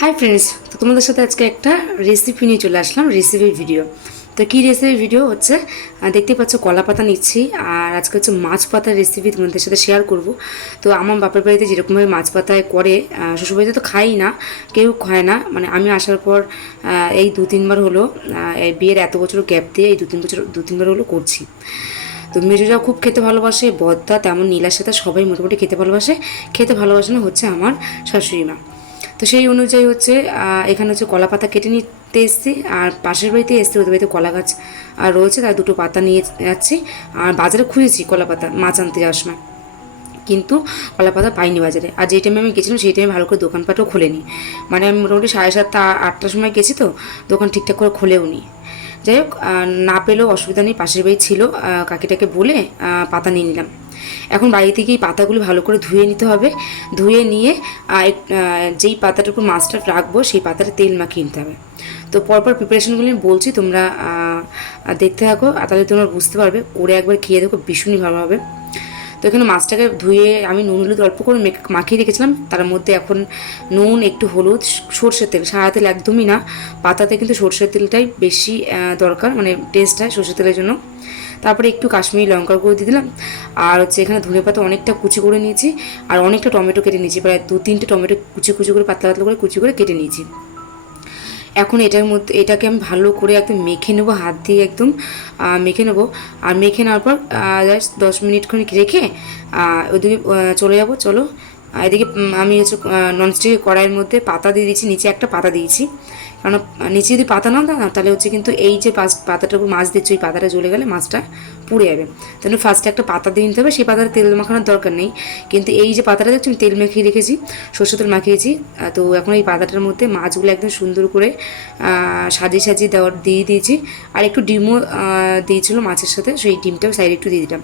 Hi friends তো তোমাদের সাথে আজকে একটা রেসিপি নিয়ে চলে আসলাম রেসিপির ভিডিও তো কী রেসিপি ভিডিও হচ্ছে? দেখতে পাচ্ছ কলা পাতা নিচ্ছি, আর আজকে হচ্ছে মাছ পাতার রেসিপি তোমাদের সাথে শেয়ার করব। তো আমার বাপের বাড়িতে যেরকমভাবে মাছ পাতায় করে শ্বশুরবাড়িতে তো খাই না, কেউ খায় না। মানে আমি আসার পর এই দু তিনবার হলো এই বিয়ের এত বছর গ্যাপ দিয়ে এই দু তিন বছর দু তিনবার হলো করছি। তো মেজোজাও খুব খেতে ভালোবাসে, বদ্দা তেমন নীলার সাথে সবাই মোটামুটি খেতে ভালোবাসে। খেতে ভালোবাসে না হচ্ছে আমার শাশুড়ি মা। তো সেই অনুযায়ী হচ্ছে এখানে হচ্ছে কলা পাতা কেটে নিতে এসছি, আর পাশের বাড়িতে এসছে, ওদের বাড়িতে কলা গাছ আর রয়েছে, তার দুটো পাতা নিয়ে যাচ্ছি, আর বাজারে খুঁজেছি কলা পাতা মাছ আনতে যাওয়ার সময়। কিন্তু কলা পাতা পাইনি বাজারে। আর যেই টাইমে আমি গেছিলাম, সেই টাইমে ভালো করে দোকানপাটও খোলেনি। মানে আমি মোটামুটি সাড়ে সাতটা, আটটার সময় গেছি তো, দোকান ঠিকঠাক করে খোলেও নি যাই হোক না পেলেও অসুবিধা নেই, পাশের বাড়ি ছিল কাকিটাকে বলে পাতা নিয়ে নিলাম। এখন বাড়ি থেকে এই পাতাগুলো ভালো করে ধুয়ে নিতে হবে। ধুয়ে নিয়ে যেই উপর মাছটা রাখব, সেই পাতাটা তেল মাখিয়ে নিতে হবে। তো পরপর প্রিপারেশনগুলো আমি বলছি, তোমরা দেখতে থাকো, আর তাহলে তোমরা বুঝতে পারবে। করে একবার খেয়ে দেখো, ভীষণই ভালো হবে। তো এখানে মাছটাকে ধুয়ে আমি নুন হলুদ অল্প করে মাখিয়ে রেখেছিলাম। তার মধ্যে এখন নুন, একটু হলুদ, সর্ষের তেল। সাদা তেল একদমই না। পাতাতে কিন্তু সর্ষের তেলটাই বেশি দরকার মানে টেস্ট হয় সর্ষের তেলের জন্য। তারপরে একটু কাশ্মীরি লঙ্কার গুঁড়ো দিয়ে দিলাম। আর হচ্ছে এখানে ধনে পাতা অনেকটা কুচি করে নিয়েছি। আর অনেকটা টমেটো কেটে নিয়েছি। প্রায় দু তিনটে টমেটো কুচি কুচি করে, পাতলা পাতলা করে কুচি করে কেটে নিয়েছি। এখন এটার মধ্যে, এটাকে আমি ভালো করে একদম মেখে নেব, হাত দিয়ে একদম মেখে নেব। আর মেখে নেওয়ার পর জাস্ট দশ মিনিট খানিক রেখে ওদিকে চলে যাব। চলো এদিকে আমি হচ্ছে ননস্টিকের কড়াইয়ের মধ্যে পাতা দিয়ে দিয়েছি, নিচে একটা পাতা দিয়েছি। কারণ নিচে যদি পাতা না দাও না তাহলে হচ্ছে কিন্তু এই যে পাতাটার মাছ দিচ্ছ, ওই পাতাটা জ্বলে গেলে মাছটা পুড়ে যাবে। তাহলে ফার্স্টে একটা পাতা দিয়ে নিতে হবে, সেই পাতাটা তেল মাখানোর দরকার নেই। কিন্তু এই যে পাতাটা দেখছি, আমি তেল মাখিয়ে রেখেছি, সর্ষে তেল মাখিয়েছি। তো এখন এই পাতাটার মধ্যে মাছগুলো একদম সুন্দর করে সাজিয়ে সাজিয়ে দেওয়ার, দিয়ে দিয়েছি। আর একটু ডিমও দিয়েছিল মাছের সাথে, সেই ডিমটাও সাইডে একটু দিয়ে দিলাম।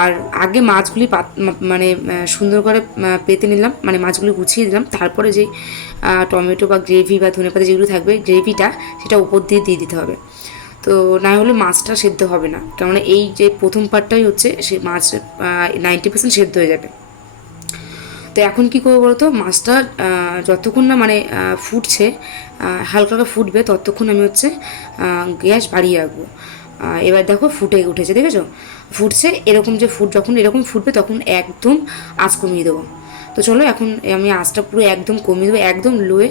আর আগে মাছগুলি পাত মানে সুন্দর করে পেতে নিলাম। মানে মাছগুলি গুছিয়ে দিলাম। তারপরে যে আহ, টমেটো বা গ্রেভি বা ধনেপাতা যেগুলো থাকবে গ্রেভিটা সেটা উপর দিয়ে দিয়ে দিতে হবে। তো না হলে মাছটা সেদ্ধ হবে না। কেননা এই যে প্রথম পার্টটাই হচ্ছে সে মাছ নাইনটি পার্সেন্ট সেদ্ধ হয়ে যাবে। তো এখন কি করব বলতো? মাছটা যতক্ষণ না মানে ফুটছে হালকা হালকা ফুটবে ততক্ষণ আমি হচ্ছে গ্যাস বাড়িয়ে রাখব। এবার দেখো ফুটে উঠেছে, দেখেছ? ফুটছে, এরকম যে ফুট যখন এরকম ফুটবে, তখন একদম আঁচ কমিয়ে দেবো। তো চলো, এখন আমি আঁচটা পুরো একদম কমিয়ে দেবো, একদম লোয়ে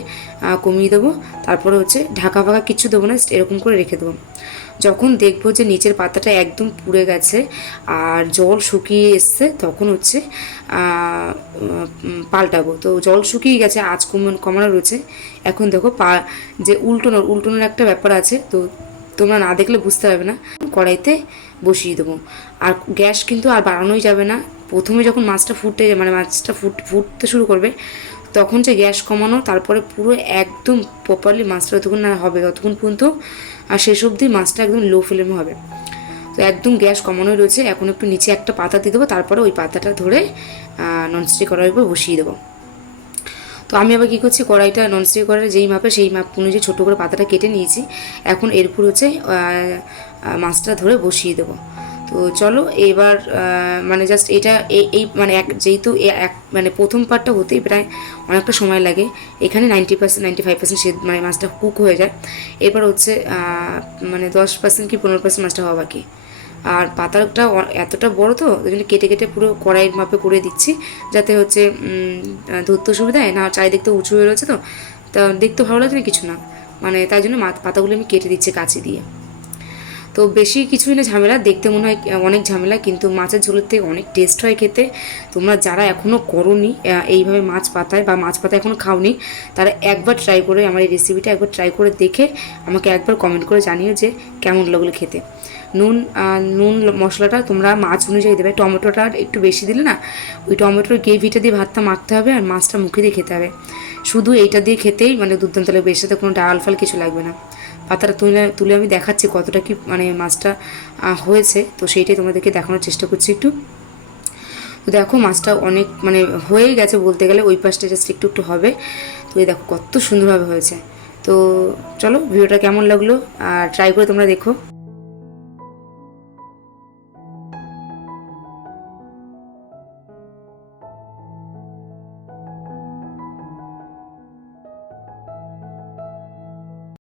কমিয়ে দেবো। তারপরে হচ্ছে ঢাকা ফাঁকা কিচ্ছু দেবো না এরকম করে রেখে দেবো। যখন দেখব যে নিচের পাতাটা একদম পুড়ে গেছে আর জল শুকিয়ে এসছে, তখন হচ্ছে পাল্টাবো। তো জল শুকিয়ে গেছে কমানো কমানো রয়েছে। এখন দেখো পা, যে উল্টোনোর উল্টোনোর একটা ব্যাপার আছে, তো তোমরা না দেখলে বুঝতে পারবে না। কড়াইতে বসিয়ে দেবো। আর গ্যাস কিন্তু আর বাড়ানোই যাবে না। প্রথমে যখন মাছটা ফুটে মানে মাছটা ফুট ফুটতে শুরু করবে, তখন যে গ্যাস কমানো, তারপরে পুরো একদম প্রপারলি মাছটা যতক্ষণ না হবে, ততক্ষণ পর্যন্ত আর শেষ অবধি মাছটা একদম লো ফ্লেমে হবে। তো একদম গ্যাস কমানোই রয়েছে। এখন একটু নিচে একটা পাতা দিয়ে দেবো, তারপরে ওই পাতাটা ধরে ননস্টিক করার উপর বসিয়ে দেবো। তো আমি আবার কী করছি, কড়াইটা ননস্টিক করার যেই মাপে সেই মাপ অনুযায়ী ছোটো করে পাতাটা কেটে নিয়েছি। এখন এরপর হচ্ছে মাছটা ধরে বসিয়ে দেবো। তো চলো এবার মানে জাস্ট এটা এই মানে এক, যেহেতু এক মানে প্রথম পার্টটা হতেই প্রায় অনেকটা সময় লাগে। এখানে ninety percent ninety five percent সে মানে মাছটা কুক হয়ে যায়। এরপর হচ্ছে মানে দশ পার্সেন্ট কি পনেরো পার্সেন্ট মাছটা হওয়া বাকি। আর পাতাটা এতটা বড় তো, ওই জন্য কেটে কেটে পুরো কড়াইয়ের মাপে করে দিচ্ছি, যাতে হচ্ছে ধরতে সুবিধা হয় না চারিদিকটা উঁচু হয়ে রয়েছে তো, তা দেখতে ভালো লাগছে না কিছু না। মানে তাই জন্য পাতাগুলো আমি কেটে দিচ্ছি কাছে দিয়ে। তো বেশি কিছুই না ঝামেলা, দেখতে মনে হয় অনেক ঝামেলা, কিন্তু মাছের ঝোলের থেকে অনেক টেস্ট হয় খেতে। তোমরা যারা এখনও করনি এইভাবে মাছ পাতায় বা মাছ পাতায় এখনও খাওনি, তারা একবার ট্রাই করে আমার এই রেসিপিটা একবার ট্রাই করে দেখে আমাকে একবার কমেন্ট করে জানিও যে কেমন লাগল খেতে। নুন নুন মশলাটা তোমরা মাছ অনুযায়ী দেবে। টমেটোটা একটু বেশি দিলে না, ওই টমেটোর গ্রেভিটা দিয়ে ভাতটা মাখতে হবে আর মাছটা মুখে দিয়ে খেতে হবে। শুধু এইটা দিয়ে খেতেই মানে দুর্দান্ত লাগবে, এর সাথে কোনো ডাল ফাল কিছু লাগবে না। পাতাটা তুলে তুলে আমি দেখাচ্ছি কতটা কি মানে মাছটা হয়েছে। তো সেইটাই তোমাদেরকে দেখানোর চেষ্টা করছি একটু। তো দেখো মাছটা অনেক মানে হয়ে গেছে বলতে গেলে, ওই পাশটা জাস্ট একটু একটু হবে। তো এই দেখো কত সুন্দরভাবে হয়েছে। তো চলো, ভিডিওটা কেমন লাগল? আর ট্রাই করে তোমরা দেখো।